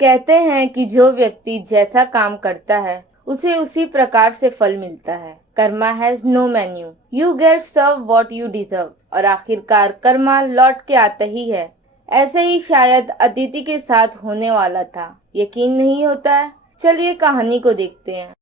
कहते हैं कि जो व्यक्ति जैसा काम करता है उसे उसी प्रकार से फल मिलता है। Karma has no menu, you get serve what you deserve. और आखिरकार कर्मा लौट के आता ही है। ऐसे ही शायद अदिति के साथ होने वाला था। यकीन नहीं होता है? चलिए कहानी को देखते हैं।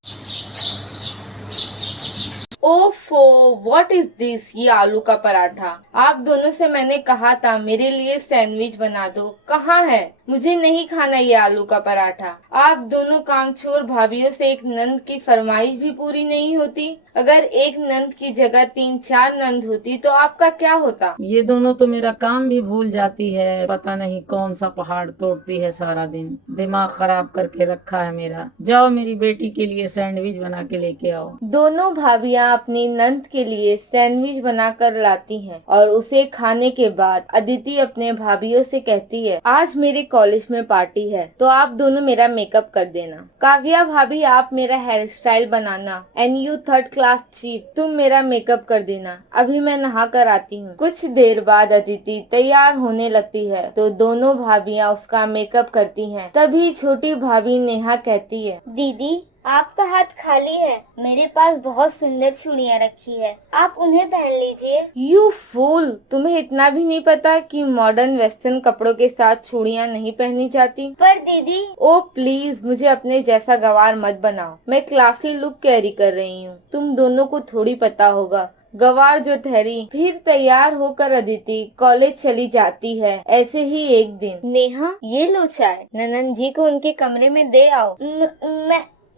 ओफो, व्हाट इज दिस? ये आलू का पराठा। आप दोनों से मैंने कहा था मेरे लिए सैंडविच बना दो, कहाँ है? मुझे नहीं खाना ये आलू का पराठा। आप दोनों कामचोर भाभीियों से एक नंद की फरमाइश भी पूरी नहीं होती। अगर एक नंद की जगह 3-4 नंद होती तो आपका क्या होता? ये दोनों तो मेरा काम भी भूल जाती है। पता नहीं कौन सा पहाड़ तोड़ती है सारा दिन। दिमाग खराब करके रखा है मेरा। जाओ मेरी बेटी के लिए सैंडविच बना के लेके आओ। दोनों भाभियां अपनी नंद के लिए सैंडविच बनाकर लाती हैं और उसे खाने के बाद अदिति अपने भाभीियों से कहती है, आज मेरे कॉलेज में पार्टी है तो आप दोनों मेरा मेकअप कर देना। काव्या भाभी, आप मेरा हेयर स्टाइल बनाना। And you third class chief, तुम मेरा मेकअप कर देना। अभी मैं नहा कर आती हूँ। कुछ देर बाद अदिति तैयार होने लगती है तो दोनों भाभियां उसका मेकअप करती हैं। तभी छोटी भाभी नेहा कहती है, दीदी आपका हाथ खाली है, मेरे पास बहुत सुंदर चूड़ियाँ रखी है, आप उन्हें पहन लीजिए। यू फूल, तुम्हें इतना भी नहीं पता कि मॉडर्न वेस्टर्न कपड़ों के साथ चूड़ियाँ नहीं पहनी जाती? पर दीदी। ओ प्लीज, मुझे अपने जैसा गवार मत बनाओ। मैं क्लासी लुक कैरी कर रही हूँ, तुम दोनों को थोड़ी पता होगा। गवार जो ठहरी। फिर तैयार होकर अदिति कॉलेज चली जाती है। ऐसे ही एक दिन, नेहा ये लो चाय, ननन जी को उनके कमरे में दे आओ।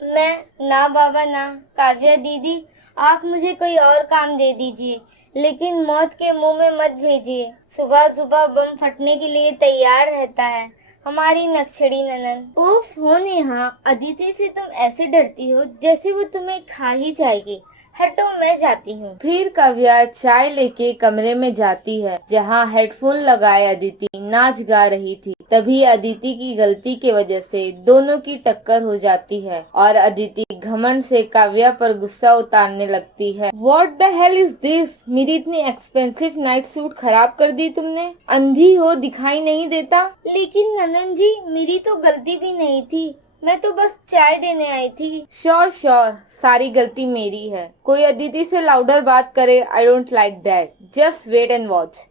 मैं ना बाबा ना। काव्या दीदी आप मुझे कोई और काम दे दीजिए, लेकिन मौत के मुंह में मत भेजिए। सुबह सुबह बम फटने के लिए तैयार रहता है हमारी नक्सड़ी ननन। ओफ हो नेहा, अदिति से तुम ऐसे डरती हो जैसे वो तुम्हें खा ही जाएगी। हटो मैं जाती हूँ। फिर काव्या चाय लेके कमरे में जाती है जहाँ हेडफोन लगाए अदिति नाच गा रही थी। तभी अदिति की गलती की वजह से दोनों की टक्कर हो जाती है और अदिति घमंड से काव्या पर गुस्सा उतारने लगती है। What the hell is this? मेरी इतनी एक्सपेंसिव नाइट सूट खराब कर दी तुमने। अंधी हो, दिखाई नहीं देता? लेकिन ननन जी मेरी तो गलती भी नहीं थी, मैं तो बस चाय देने आई थी। श्योर, सारी गलती मेरी है। कोई अदिति से लाउडर बात करे, I don't like that. Just wait and watch.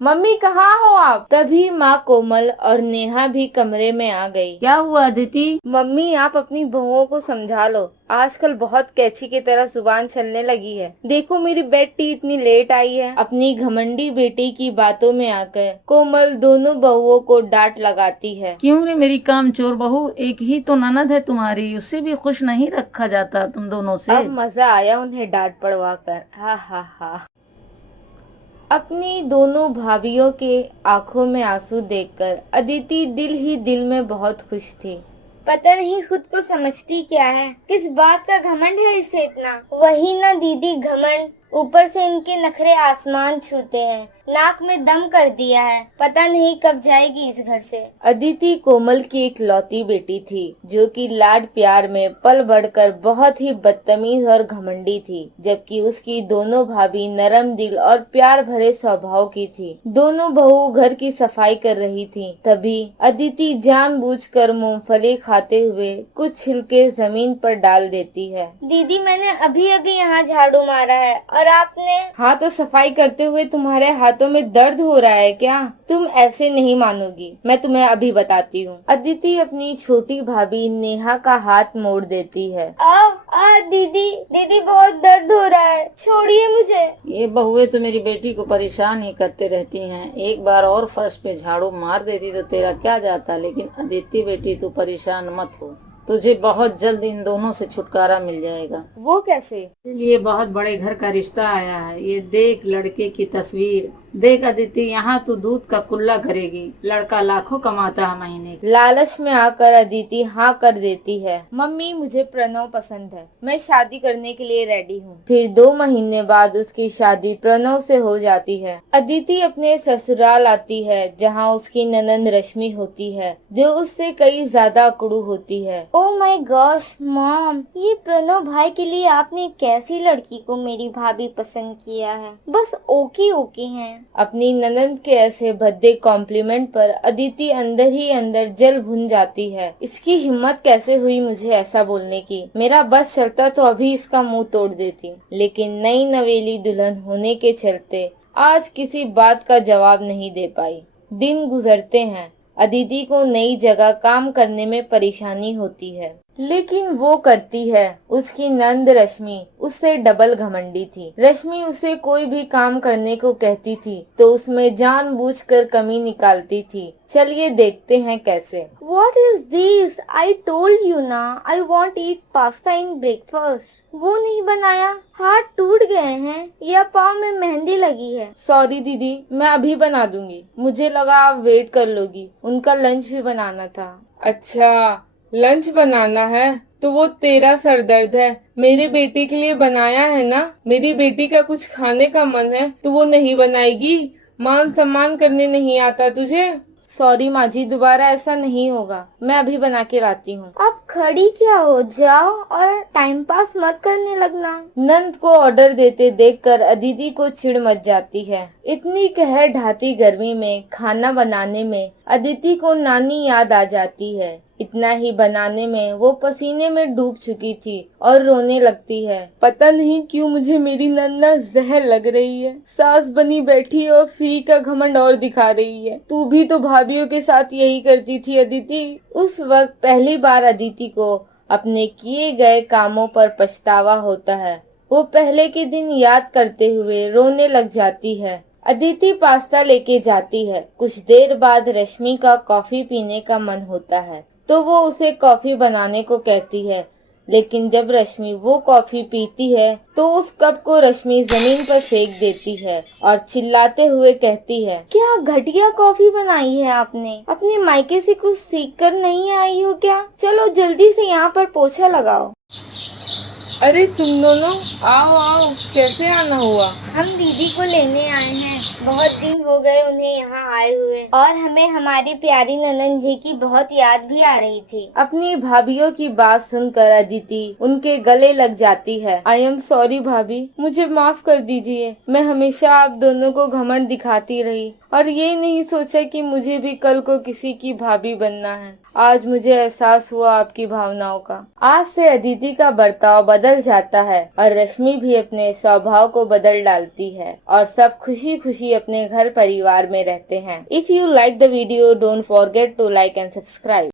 Mummy कहाँ हो आप? तभी माँ कोमल और नेहा भी कमरे में आ गई। क्या हुआ अदिति? मम्मी आप अपनी बहुओं को समझा लो, आजकल बहुत कैची की तरह जुबान चलने लगी है। देखो मेरी बेटी इतनी लेट आई है। अपनी घमंडी बेटी की बातों में आकर कोमल दोनों बहुओं को डांट लगाती है। क्यों रे मेरी कामचोर बहू, एक ही तो ननद है तुम्हारी, उससे भी खुश नहीं रखा जाता तुम दोनों से? अब मजा आया उन्हें डांट पड़वा कर। हा हा हा। अपनी दोनों भाभियों के आंखों में आंसू देखकर अदिति दिल ही दिल में बहुत खुश थी। पता नहीं खुद को समझती क्या है, किस बात का घमंड है इसे इतना। वही ना दीदी घमंड, ऊपर से इनके नखरे आसमान छूते हैं। नाक में दम कर दिया है, पता नहीं कब जाएगी इस घर से। अदिति कोमल की एक लौती बेटी थी जो कि लाड प्यार में पल बढ़कर बहुत ही बदतमीज और घमंडी थी, जबकि उसकी दोनों भाभी नरम दिल और प्यार भरे स्वभाव की थी। दोनों बहू घर की सफाई कर रही थी। तभी अदिति जानबूझकर मूंगफली खाते हुए कुछ छिलके जमीन पर डाल देती है। दीदी मैंने अभी अभी यहाँ झाड़ू मारा है और आपने। हाँ तो सफाई करते हुए तुम्हारे हाथों में दर्द हो रहा है क्या? तुम ऐसे नहीं मानोगी, मैं तुम्हें अभी बताती हूँ। अदिति अपनी छोटी भाभी नेहा का हाथ मोड़ देती है। दीदी बहुत दर्द हो रहा है, छोड़िए मुझे। ये बहुएं तो मेरी बेटी को परेशान ही करते रहती हैं। एक बार और फर्श पे झाड़ू मार देती तो तेरा क्या जाता, लेकिन अदिति बेटी तू परेशान मत हो, तुझे बहुत जल्द इन दोनों से छुटकारा मिल जाएगा। वो कैसे? ये बहुत बड़े घर का रिश्ता आया है। ये देख लड़के की तस्वीर। देख अदिति, यहाँ तू दूध का कुल्ला करेगी, लड़का लाखों कमाता है महीने। लालच में आकर अदिति हाँ कर देती है। मम्मी मुझे प्रणव पसंद है, मैं शादी करने के लिए रेडी हूँ। फिर 2 महीने बाद उसकी शादी प्रणव से हो जाती है। अदिति अपने ससुराल आती है जहाँ उसकी ननंद रश्मि होती है जो उससे कई ज्यादा अकड़ू होती है। ओह माय गॉश मॉम, ये प्रणव भाई के लिए आपने कैसी लड़की को मेरी भाभी पसंद किया है? बस ओके ओके हैं। अपनी ननंद के ऐसे भद्दे कॉम्प्लीमेंट पर अदिति अंदर ही अंदर जल भुन जाती है। इसकी हिम्मत कैसे हुई मुझे ऐसा बोलने की। मेरा बस चलता तो अभी इसका मुंह तोड़ देती, लेकिन नई नवेली दुल्हन होने के चलते आज किसी बात का जवाब नहीं दे पाई। दिन गुजरते हैं। अदिति को नई जगह काम करने में परेशानी होती है, लेकिन वो करती है। उसकी नंद रश्मि उससे डबल घमंडी थी। रश्मि उसे कोई भी काम करने को कहती थी तो उसमें जानबूझकर कमी निकालती थी। चलिए देखते हैं कैसे। What is this? I told you ना, I want eat pasta in breakfast. वो नहीं बनाया, हाथ टूट गए हैं या पाँव में मेहंदी लगी है। सॉरी दीदी, मैं अभी बना दूंगी। मुझे लगा आप वेट कर लोगी, उनका लंच भी बनाना था। अच्छा, लंच बनाना है तो वो तेरा सरदर्द है। मेरे बेटे के लिए बनाया है ना। मेरी बेटी का कुछ खाने का मन है तो वो नहीं बनाएगी। मान सम्मान करने नहीं आता तुझे। सॉरी माँ जी, दोबारा ऐसा नहीं होगा। मैं अभी बना के लाती हूँ। अब खड़ी क्या हो, जाओ और टाइम पास मत करने लगना। नंद को ऑर्डर देते देखकर अदिति को चिढ़ मच जाती है। इतनी कहर ढाती गर्मी में खाना बनाने में अदिति को नानी याद आ जाती है। इतना ही बनाने में वो पसीने में डूब चुकी थी और रोने लगती है। पता नहीं क्यों मुझे मेरी नन्ना जहर लग रही है। सास बनी बैठी और फी का घमंड और दिखा रही है। तू भी तो भाभीियों के साथ यही करती थी अदिति। उस वक्त पहली बार अदिति को अपने किए गए कामों पर पछतावा होता है। वो पहले के दिन याद करते हुए रोने लग जाती है। अदिति पास्ता लेके जाती है। कुछ देर बाद रश्मि का कॉफी पीने का मन होता है तो वो उसे कॉफी बनाने को कहती है, लेकिन जब रश्मि वो कॉफी पीती है तो उस कप को रश्मि जमीन पर फेंक देती है और चिल्लाते हुए कहती है, क्या घटिया कॉफी बनाई है आपने। अपने मायके से कुछ सीख कर नहीं आई हो क्या। चलो जल्दी से यहाँ पर पोछा लगाओ। अरे तुम दोनों आओ आओ, कैसे आना हुआ। हम दीदी को लेने आए हैं। बहुत दिन हो गए उन्हें यहाँ आए हुए और हमें हमारी प्यारी ननंद जी की बहुत याद भी आ रही थी। अपनी भाभीियों की बात सुनकर अदिति उनके गले लग जाती है। आई एम सॉरी भाभी, मुझे माफ कर दीजिए। मैं हमेशा आप दोनों को घमंड दिखाती रही और ये नहीं सोचा कि मुझे भी कल को किसी की भाभी बनना है। आज मुझे एहसास हुआ आपकी भावनाओं का। आज से अदिति का बर्ताव बदल जाता है और रश्मि भी अपने स्वभाव को बदल डालती है और सब खुशी खुशी अपने घर परिवार में रहते हैं। If you like the video, don't forget to like and subscribe.